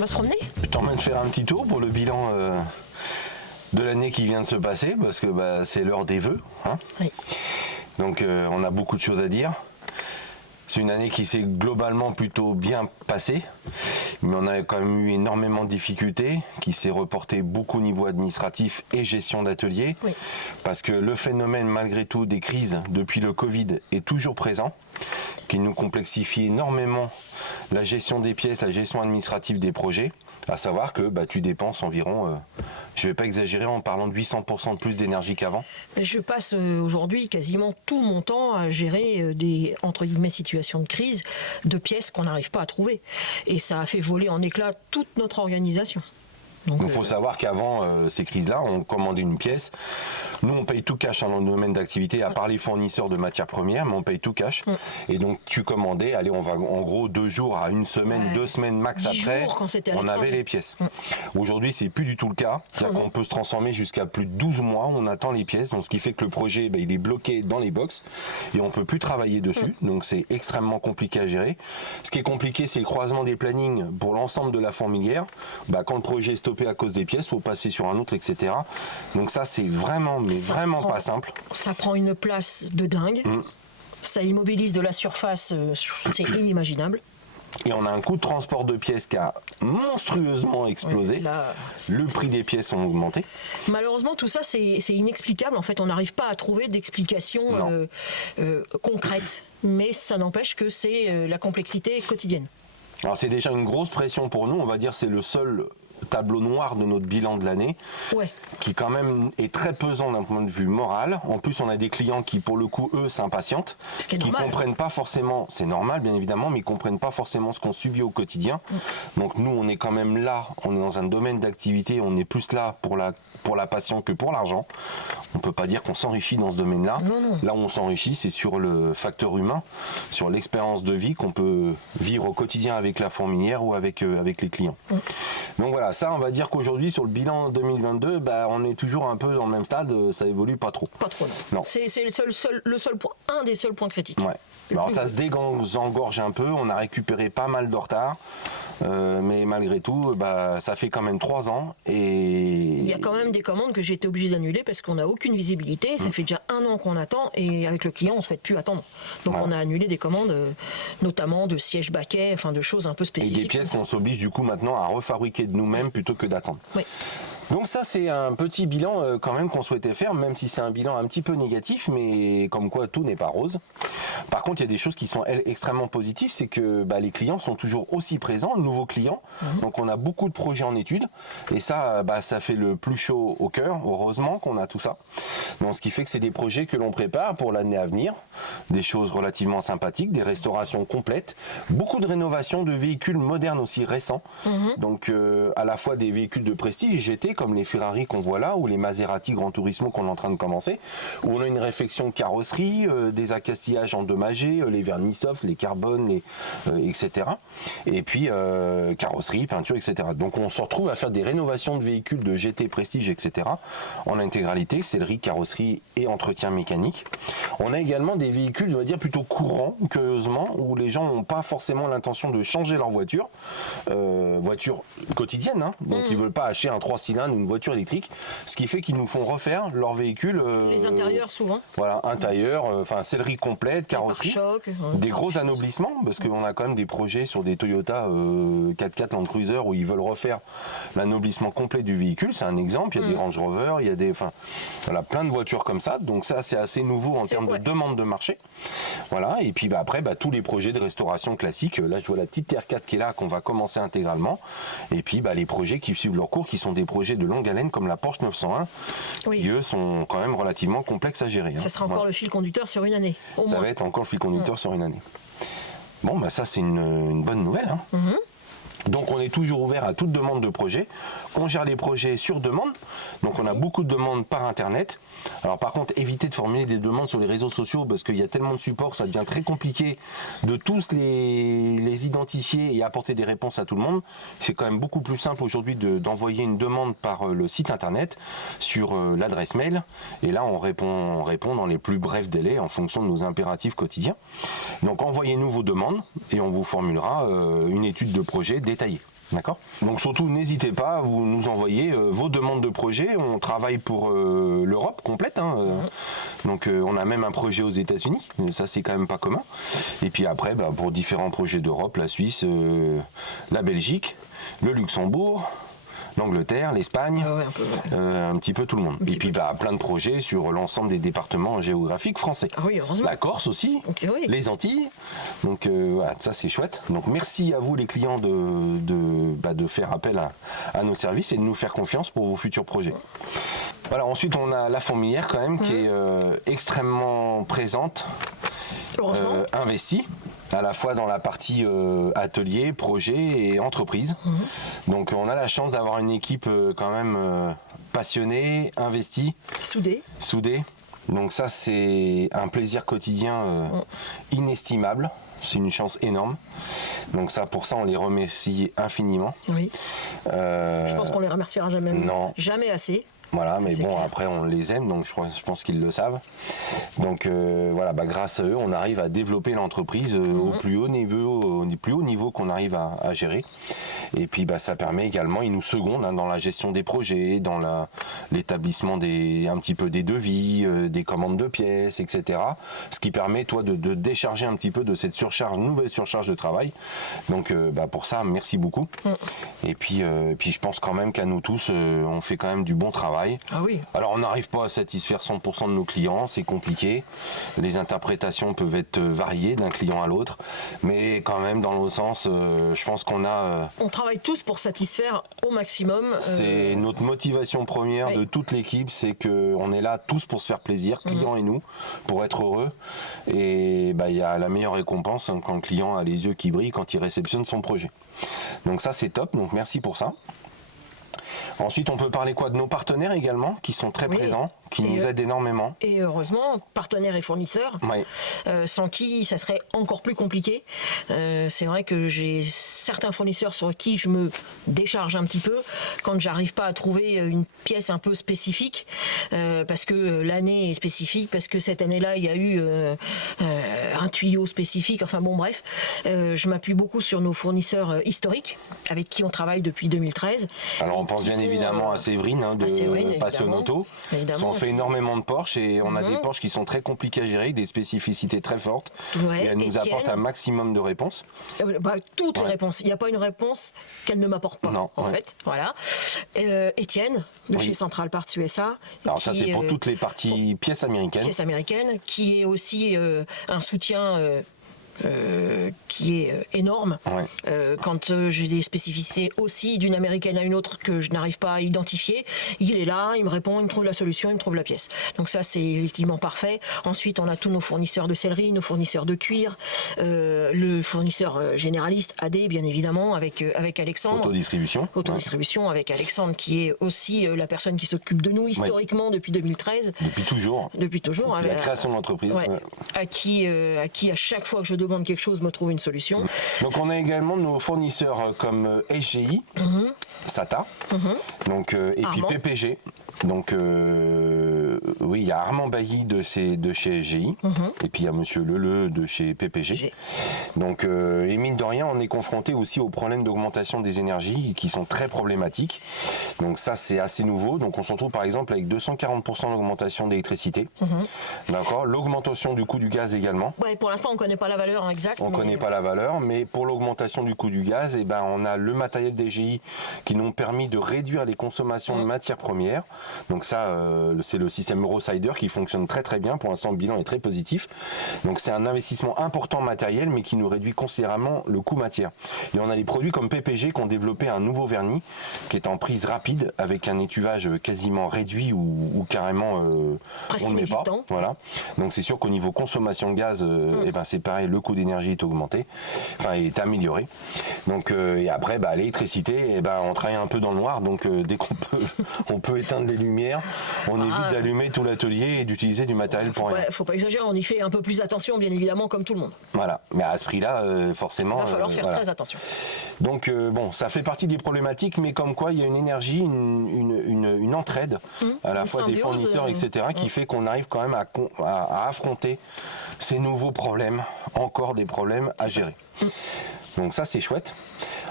va se promener. Je t'emmène faire un petit tour pour le bilan de l'année qui vient de se passer, parce que c'est l'heure des vœux. Hein. Oui. Donc on a beaucoup de choses à dire. C'est une année qui s'est globalement plutôt bien passée, mais on a quand même eu énormément de difficultés, qui s'est reporté beaucoup au niveau administratif et gestion d'atelier, Oui. parce que le phénomène malgré tout des crises depuis le Covid est toujours présent, qui nous complexifie énormément la gestion des pièces, la gestion administrative des projets, à savoir que tu dépenses environ, je ne vais pas exagérer en parlant de 800% de plus d'énergie qu'avant. Je passe aujourd'hui quasiment tout mon temps à gérer des, entre guillemets, situations de crise, de pièces qu'on n'arrive pas à trouver. Et ça a fait voler en éclats toute notre organisation. Donc il faut savoir qu'avant ces crises-là, on commandait une pièce. Nous, on paye tout cash dans le domaine d'activité, à part les fournisseurs de matières premières, mais on paye tout cash. Et donc tu commandais, allez, on va en gros 2 jours à 1 semaine, 2 semaines max après, on avait les pièces. Aujourd'hui, c'est plus du tout le cas. C'est-à-dire qu'on peut se transformer jusqu'à plus de 12 mois, on attend les pièces, donc ce qui fait que le projet, il est bloqué dans les box et on peut plus travailler dessus. Donc c'est extrêmement compliqué à gérer. Ce qui est compliqué, c'est le croisement des plannings pour l'ensemble de la fourmilière. Quand le projet est stoppé à cause des pièces, il faut passer sur un autre, etc. Donc ça, c'est vraiment, pas simple. Ça prend une place de dingue. Ça immobilise de la surface, c'est inimaginable. Et on a un coût de transport de pièces qui a monstrueusement explosé. Oui, là, le prix des pièces ont augmenté. Malheureusement, tout ça, c'est inexplicable. En fait, on n'arrive pas à trouver d'explication concrète. Mais ça n'empêche que c'est la complexité quotidienne. Alors c'est déjà une grosse pression pour nous. On va dire c'est le seul tableau noir de notre bilan de l'année, qui quand même est très pesant d'un point de vue moral. En plus, on a des clients qui, pour le coup, eux, s'impatientent, qui comprennent pas forcément, c'est normal bien évidemment, mais ils comprennent pas forcément ce qu'on subit au quotidien. Donc nous, on est quand même là, on est dans un domaine d'activité, on est plus là pour la passion que pour l'argent. On peut pas dire qu'on s'enrichit dans ce domaine-là. Là où on s'enrichit, c'est sur le facteur humain, sur l'expérience de vie qu'on peut vivre au quotidien avec la fourmilière ou avec les clients. Donc voilà, ça on va dire qu'aujourd'hui sur le bilan 2022, on est toujours un peu dans le même stade, ça évolue pas trop. Pas trop, non. C'est le seul point, un des seuls points critiques. Ouais. Alors ça se désengorge un peu, on a récupéré pas mal de retard, mais malgré tout, ça fait quand même 3 ans et... Il y a quand même des commandes que j'ai été obligé d'annuler parce qu'on n'a aucune visibilité, ça fait déjà 1 an qu'on attend et avec le client on ne souhaite plus attendre. Donc on a annulé des commandes, notamment de sièges baquets, enfin de choses un peu spécifiques. Et des pièces qu'on s'oblige du coup maintenant à refabriquer de nous-mêmes plutôt que d'attendre. Oui. Donc ça c'est un petit bilan quand même qu'on souhaitait faire, même si c'est un bilan un petit peu négatif, mais comme quoi tout n'est pas rose. Par contre il y a des choses qui sont elles extrêmement positives, c'est que les clients sont toujours aussi présents, nouveaux clients, donc on a beaucoup de projets en étude, et ça ça fait le plus chaud au cœur, heureusement qu'on a tout ça. Donc ce qui fait que c'est des projets que l'on prépare pour l'année à venir, des choses relativement sympathiques, des restaurations complètes, beaucoup de rénovations de véhicules modernes aussi récents, donc à la fois des véhicules de prestige GT comme les Ferrari qu'on voit là, ou les Maserati Gran Turismo qu'on est en train de commencer, où on a une réflexion carrosserie, des accastillages endommagés, les vernis soft, les carbones, etc. Et puis carrosserie, peinture, etc. Donc on se retrouve à faire des rénovations de véhicules de GT Prestige, etc. en intégralité, sellerie, carrosserie et entretien mécanique. On a également des véhicules, on va dire, plutôt courants, curieusement, où les gens n'ont pas forcément l'intention de changer leur voiture quotidienne, donc ils veulent pas acheter un 3 cylindres ou une voiture électrique, ce qui fait qu'ils nous font refaire leur véhicule. Les intérieurs souvent. Voilà, intérieur, sellerie complète, carrosserie, des gros anoblissements, parce qu'on a quand même des projets sur des Toyota 4x4 Land Cruiser où ils veulent refaire l'anoblissement complet du véhicule, c'est un exemple, il y a des Range Rover, il y a plein de voitures comme ça, donc ça c'est assez nouveau en termes de demande de marché. Voilà, et puis après tous les projets de restauration classiques, là je vois la petite R4 qui est là, qu'on va commencer intégralement, et puis les projets qui suivent leur cours, qui sont des projets de longue haleine comme la Porsche 901, qui eux sont quand même relativement complexes à gérer. Ça sera encore le fil conducteur sur une année, au moins. Ça va être encore le fil conducteur sur une année. Bon, ça c'est une bonne nouvelle. Donc on est toujours ouvert à toute demande de projet. On gère les projets sur demande. Donc on a beaucoup de demandes par internet. Alors par contre, évitez de formuler des demandes sur les réseaux sociaux parce qu'il y a tellement de supports, ça devient très compliqué de tous les identifier et apporter des réponses à tout le monde. C'est quand même beaucoup plus simple aujourd'hui d'envoyer une demande par le site internet sur l'adresse mail. Et là, on répond dans les plus brefs délais en fonction de nos impératifs quotidiens. Donc envoyez-nous vos demandes et on vous formulera une étude de projet détaillée. D'accord. Donc surtout, n'hésitez pas à vous nous envoyer vos demandes de projets. On travaille pour l'Europe complète. Donc on a même un projet aux États-Unis. Ça, c'est quand même pas commun. Et puis après, pour différents projets d'Europe, la Suisse, la Belgique, le Luxembourg, l'Angleterre, l'Espagne, un petit peu tout le monde. Et puis plein de projets sur l'ensemble des départements géographiques français. Ah oui, heureusement. La Corse aussi, les Antilles. Donc voilà, ça c'est chouette. Donc merci à vous les clients de faire appel à nos services et de nous faire confiance pour vos futurs projets. Voilà, ensuite on a la fourmilière quand même qui est extrêmement présente, investie. À la fois dans la partie atelier, projet et entreprise. Donc on a la chance d'avoir une équipe quand même passionnée, investie, soudée. Donc ça c'est un plaisir quotidien inestimable. C'est une chance énorme. Donc ça, pour ça, on les remercie infiniment. Oui. Je pense qu'on les remerciera jamais assez. Voilà, ça, mais bon, clair. après on les aime, donc je pense qu'ils le savent. Donc voilà, grâce à eux, on arrive à développer l'entreprise au plus haut niveau qu'on arrive à gérer. Et puis ça permet également, ils nous secondent dans la gestion des projets, dans l'établissement un petit peu des devis, des commandes de pièces, etc. Ce qui permet, toi, de décharger un petit peu de cette nouvelle surcharge de travail. Donc pour ça, merci beaucoup. Et puis je pense quand même qu'à nous tous, on fait quand même du bon travail. Ah oui. Alors on n'arrive pas à satisfaire 100% de nos clients, c'est compliqué. Les interprétations peuvent être variées d'un client à l'autre, mais quand même dans l'autre sens, je pense qu'on a... On travaille tous pour satisfaire au maximum. C'est notre motivation première de toute l'équipe, c'est qu'on est là tous pour se faire plaisir, clients et nous, pour être heureux. Et il y a la meilleure récompense quand le client a les yeux qui brillent quand il réceptionne son projet. Donc ça c'est top, donc merci pour ça. Ensuite, on peut parler de nos partenaires également, qui sont très présents, qui nous aident énormément. Et heureusement, partenaires et fournisseurs, sans qui ça serait encore plus compliqué. C'est vrai que j'ai certains fournisseurs sur qui je me décharge un petit peu quand j'arrive pas à trouver une pièce un peu spécifique, parce que l'année est spécifique, parce que cette année-là, il y a eu un tuyau spécifique, enfin bon bref. Je m'appuie beaucoup sur nos fournisseurs historiques, avec qui on travaille depuis 2013. Alors on pense bien évidemment à Séverine de Passion Auto. On fait énormément de Porsche et on a des Porsche qui sont très compliqués à gérer, des spécificités très fortes. Et elle nous apporte un maximum de réponses. Toutes les réponses. Il n'y a pas une réponse qu'elle ne m'apporte pas, en fait. Voilà. Étienne, de chez Central Parts USA. Alors ça, c'est pour toutes les parties pièces américaines. Qui est aussi un soutien... qui est énorme. Quand j'ai des spécificités aussi d'une américaine à une autre que je n'arrive pas à identifier, il est là, il me répond, il me trouve la solution, il me trouve la pièce. Donc ça, c'est effectivement parfait. Ensuite, on a tous nos fournisseurs de sellerie, nos fournisseurs de cuir, le fournisseur généraliste AD, bien évidemment, avec Alexandre. Autodistribution avec Alexandre, qui est aussi la personne qui s'occupe de nous historiquement depuis 2013. Depuis toujours. Depuis la création de l'entreprise. À qui à chaque fois que je demande quelque chose me trouve une solution. Donc on a également nos fournisseurs comme SGI, SATA, donc, et puis PPG. Donc il y a Armand Bailly de chez SGI, et puis il y a Monsieur Leleu de chez PPG. Donc et mine de rien, on est confronté aussi aux problèmes d'augmentation des énergies qui sont très problématiques. Donc ça c'est assez nouveau. Donc on se retrouve par exemple avec 240% d'augmentation d'électricité. D'accord. L'augmentation du coût du gaz également. Pour l'instant on ne connaît pas la valeur exacte. On ne connaît pas la valeur, mais pour l'augmentation du coût du gaz, on a le matériel DGI qui nous permis de réduire les consommations de matières premières. Donc ça, c'est le système Eurosider qui fonctionne très très bien. Pour l'instant, le bilan est très positif. Donc c'est un investissement important matériel, mais qui nous réduit considérablement le coût matière. Et on a des produits comme PPG qui ont développé un nouveau vernis qui est en prise rapide avec un étuvage quasiment réduit ou carrément presque on ne met pas. Voilà. Donc c'est sûr qu'au niveau consommation de gaz, c'est pareil, le coût d'énergie est augmenté, est amélioré. Donc et après l'électricité, on travaille un peu dans le noir, donc dès qu'on peut éteindre les lumières, on évite d'allumer tout l'atelier et d'utiliser du matériel pour rien. Faut pas exagérer, on y fait un peu plus attention, bien évidemment, comme tout le monde. Voilà, mais à ce prix-là, forcément... Il va falloir faire très attention. Donc ça fait partie des problématiques, mais comme quoi il y a une énergie, une entraide, à la fois des fournisseurs, etc., qui fait qu'on arrive quand même à affronter ces nouveaux problèmes, encore des problèmes à gérer. Donc ça c'est chouette.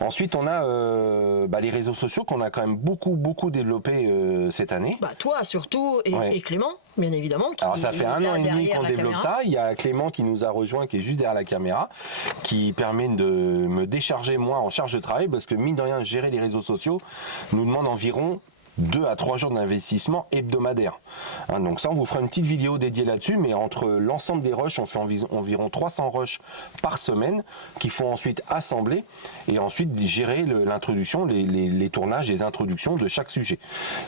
Ensuite, on a les réseaux sociaux qu'on a quand même beaucoup développés cette année. Toi surtout, et Clément, bien évidemment. Alors ça fait 1 an et demi qu'on développe ça. Il y a Clément qui nous a rejoint, qui est juste derrière la caméra, qui permet de me décharger moi en charge de travail, parce que mine de rien, gérer les réseaux sociaux nous demande environ 2 à 3 jours d'investissement hebdomadaire. Donc ça, on vous fera une petite vidéo dédiée là-dessus, mais entre l'ensemble des rushs, on fait environ 300 rushs par semaine, qu'il faut ensuite assembler et ensuite gérer l'introduction, les tournages, les introductions de chaque sujet.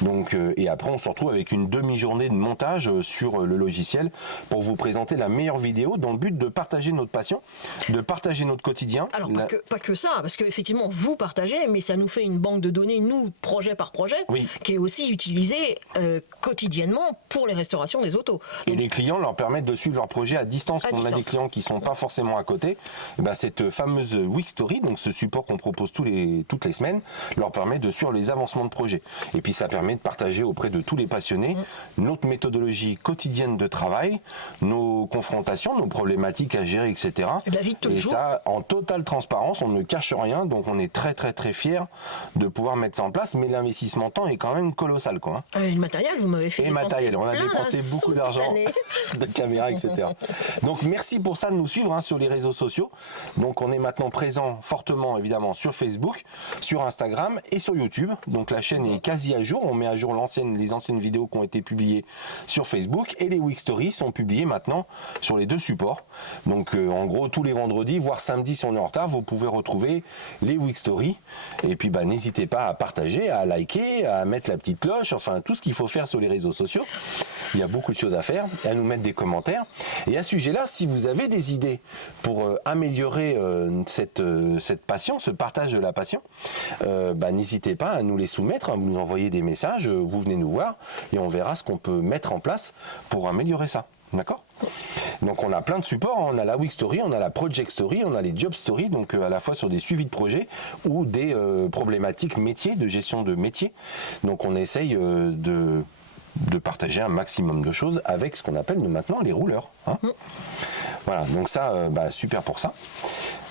Donc, et après, on se retrouve avec une demi-journée de montage sur le logiciel pour vous présenter la meilleure vidéo dans le but de partager notre passion, de partager notre quotidien. Alors, pas que ça, parce qu'effectivement, vous partagez, mais ça nous fait une banque de données, nous, projet par projet. Oui. Qui est aussi utilisé quotidiennement pour les restaurations des autos. Et les clients leur permettent de suivre leur projet à distance. Quand on a des clients qui ne sont pas forcément à côté, cette fameuse Wixtory, donc ce support qu'on propose toutes les semaines, leur permet de suivre les avancements de projet. Et puis ça permet de partager auprès de tous les passionnés notre méthodologie quotidienne de travail, nos confrontations, nos problématiques à gérer, etc. La vie de tous les jours. Et ça, en totale transparence, on ne cache rien, donc on est très fiers de pouvoir mettre ça en place, mais l'investissement temps est quand même colossal, quoi. Et le matériel, vous m'avez fait dépenser. On a dépensé beaucoup d'argent, de caméras, etc. Donc merci pour ça de nous suivre sur les réseaux sociaux. Donc on est maintenant présent fortement, évidemment, sur Facebook, sur Instagram et sur YouTube. Donc la chaîne est quasi à jour. On met à jour les anciennes vidéos qui ont été publiées sur Facebook, et les Wixtory sont publiées maintenant sur les 2 supports. Donc en gros, tous les vendredis, voire samedi si on est en retard, vous pouvez retrouver les Wixtory. Et puis n'hésitez pas à partager, à liker, à mettre la petite cloche, enfin tout ce qu'il faut faire sur les réseaux sociaux. Il y a beaucoup de choses à faire, et à nous mettre des commentaires. Et à ce sujet-là, si vous avez des idées pour améliorer cette passion, ce partage de la passion, n'hésitez pas à nous les soumettre, vous nous envoyez des messages, vous venez nous voir, et on verra ce qu'on peut mettre en place pour améliorer ça. D'accord ? Donc on a plein de supports, on a la Wixtory, on a la Project Story, on a les Job Story, donc à la fois sur des suivis de projets ou des problématiques métiers, de gestion de métiers. Donc on essaye de partager un maximum de choses avec ce qu'on appelle maintenant les rouleurs. Voilà, donc ça, super pour ça.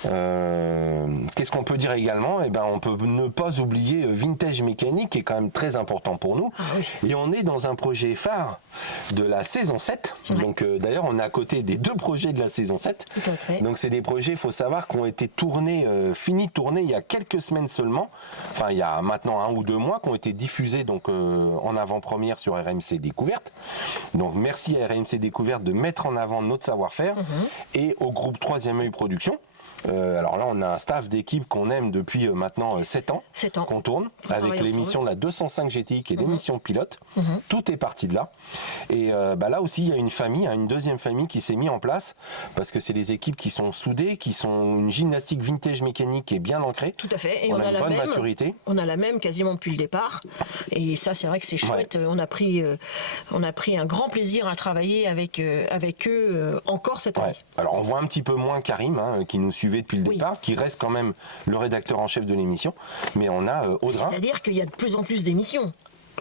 Qu'est-ce qu'on peut dire également ? On peut ne pas oublier Vintage Mécanique, qui est quand même très important pour nous. Et on est dans un projet phare de la saison 7. Donc d'ailleurs, on est à côté des 2 projets de la saison 7. Tout à fait. Donc c'est des projets, il faut savoir, qui ont été finis de tourner il y a quelques semaines seulement. Enfin, il y a maintenant 1 ou 2 mois, qui ont été diffusés donc, en avant-première sur RMC Découverte. Donc merci à RMC Découverte de mettre en avant notre savoir-faire, et au groupe 3e œil Production. Alors là, on a un staff d'équipe qu'on aime depuis maintenant 7 ans, qu'on tourne, avec l'émission de la 205 GTI, qui est l'émission pilote. Tout est parti de là. Et là aussi, il y a une famille, une deuxième famille qui s'est mise en place, parce que c'est des équipes qui sont soudées, qui sont une gymnastique vintage mécanique qui est bien ancrée. Tout à fait. Et on a une bonne maturité. On a la même quasiment depuis le départ. Et ça, c'est vrai que c'est chouette. On a pris un grand plaisir à travailler avec eux encore cette année. Alors on voit un petit peu moins Karim, qui nous suit depuis le départ, qui reste quand même le rédacteur en chef de l'émission, mais on a Audrin. C'est-à-dire qu'il y a de plus en plus d'émissions.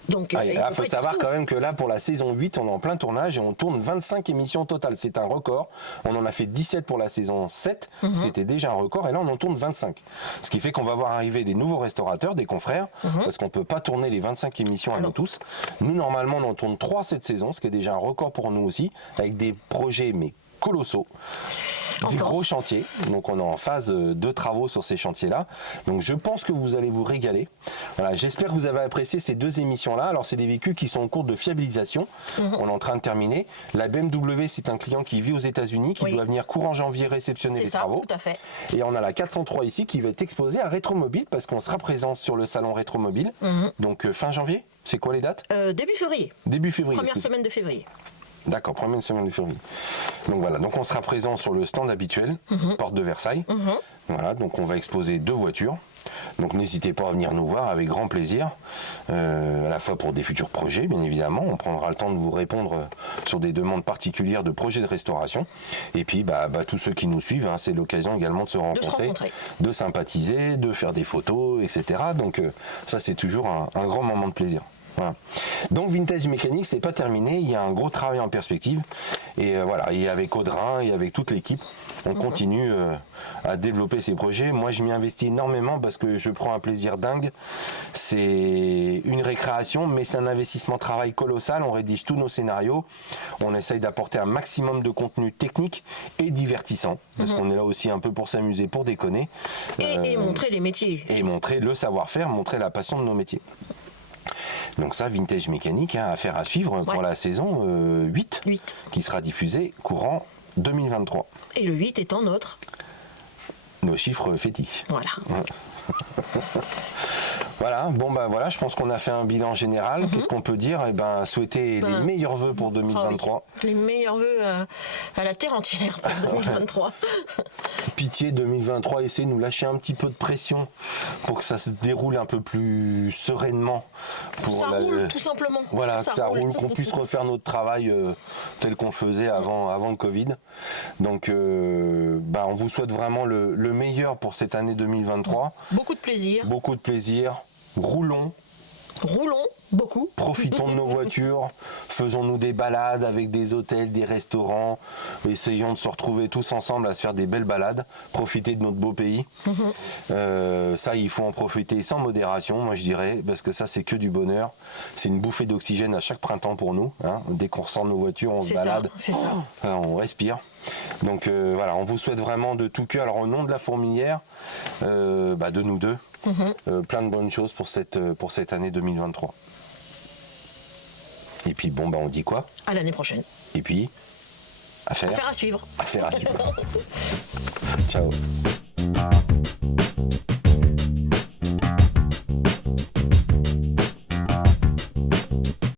Donc, il faut savoir quand même que là, pour la saison 8, on est en plein tournage et on tourne 25 émissions au total. C'est un record. On en a fait 17 pour la saison 7, ce qui était déjà un record, et là, on en tourne 25. Ce qui fait qu'on va voir arriver des nouveaux restaurateurs, des confrères, parce qu'on ne peut pas tourner les 25 émissions à nous tous. Nous, normalement, on en tourne 3 cette saison, ce qui est déjà un record pour nous aussi, avec des projets, mais colossaux, des gros chantiers. Donc on est en phase de travaux sur ces chantiers-là. Donc je pense que vous allez vous régaler. Voilà, j'espère que vous avez apprécié ces 2 émissions-là. Alors c'est des véhicules qui sont en cours de fiabilisation. On est en train de terminer. La BMW, c'est un client qui vit aux États-Unis, qui doit venir courant janvier réceptionner les travaux. Tout à fait. Et on a la 403 ici qui va être exposée à Rétromobile, parce qu'on sera présent sur le salon Rétromobile. Donc fin janvier. C'est quoi les dates ? Début février. Début février. Première semaine de février. D'accord, première semaine de février. Donc voilà, donc on sera présent sur le stand habituel, porte de Versailles. Voilà, donc on va exposer 2 voitures. Donc n'hésitez pas à venir nous voir avec grand plaisir, à la fois pour des futurs projets, bien évidemment. On prendra le temps de vous répondre sur des demandes particulières de projets de restauration. Et puis tous ceux qui nous suivent, c'est l'occasion également de se rencontrer, de sympathiser, de faire des photos, etc. Donc ça, c'est toujours un grand moment de plaisir. Voilà. Donc Vintage Mécanique, c'est pas terminé, il y a un gros travail en perspective. Et voilà, et avec Audrin et avec toute l'équipe, on continue à développer ces projets. Moi, je m'y investis énormément parce que je prends un plaisir dingue. C'est une récréation, mais c'est un investissement travail colossal. On rédige tous nos scénarios. On essaye d'apporter un maximum de contenu technique et divertissant, parce qu'on est là aussi un peu pour s'amuser, pour déconner. Et montrer les métiers. Et montrer le savoir-faire, montrer la passion de nos métiers. Donc ça, Vintage Mécanique, affaire à suivre pour la saison 8, qui sera diffusée courant 2023. Et le 8 étant nos chiffres fétiches. Voilà. Voilà, bon bah voilà, je pense qu'on a fait un bilan général. Qu'est-ce qu'on peut dire? Souhaiter les meilleurs vœux pour 2023. Les meilleurs vœux à la terre entière pour 2023. Pitié 2023, essayez de nous lâcher un petit peu de pression pour que ça se déroule un peu plus sereinement. Roule tout simplement. Voilà, ça roule, qu'on puisse refaire notre travail tel qu'on faisait avant le Covid. Donc on vous souhaite vraiment le meilleur pour cette année 2023. Beaucoup de plaisir. Beaucoup de plaisir. Roulons beaucoup. Profitons de nos voitures, faisons-nous des balades avec des hôtels, des restaurants, essayons de se retrouver tous ensemble à se faire des belles balades, profiter de notre beau pays. Ça, il faut en profiter sans modération, moi je dirais, parce que ça c'est que du bonheur. C'est une bouffée d'oxygène à chaque printemps pour nous. Dès qu'on ressort de nos voitures, on se balade, on respire. Donc voilà, on vous souhaite vraiment de tout cœur, alors au nom de la Fourmilière, de nous deux, plein de bonnes choses pour cette année 2023. Et puis on dit quoi? À l'année prochaine. Et puis, affaire à suivre. Affaire à suivre. Ciao.